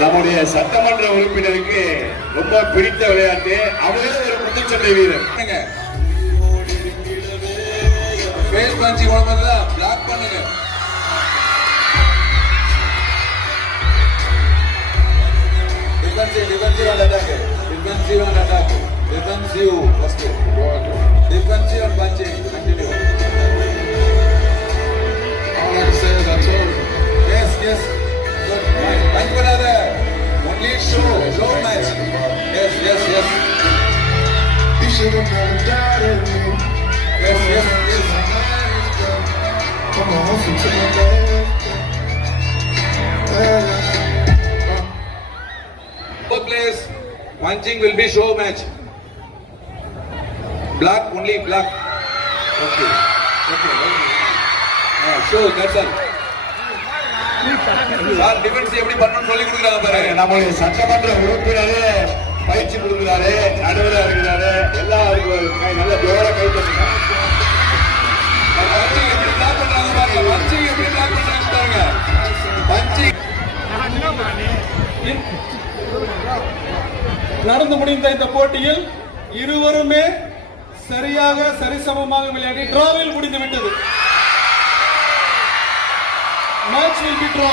நம்முடைய சட்டமன்ற உறுப்பினருக்கு ரொம்ப பிடித்த விளையாட்டு அவரே ஒரு குத்துச்சண்டை வீரர் ஃபேஸ் பஞ்சி உடம்புல பிளாக் பண்ணுங்க Defensive, defensive and attack. Defensive and attack. Defensive first. Defensive and punching. Continue. You should have never doubted me. Yes, yes, yes. I'm a hustle to my left. Yeah. Both players, punching will be show match. Black, only black. Okay. Okay. Ah, show, that's all. Sir defence எப்படி பண்ணணும்னு சொல்லி கொடுக்குறாங்க பாருங்க நம்முடைய சட்டமன்ற உறுப்பினரே பயிற்சி கொடுக்கிறாரு நடுவராக இருக்கிறாரு நடந்து முடிந்த இந்த போட்டியில் இருவருமே சரியாக சரிசமமாக விளையாடி டிராவில் முடிந்து விட்டது மேட்ச் வில் பி டிரா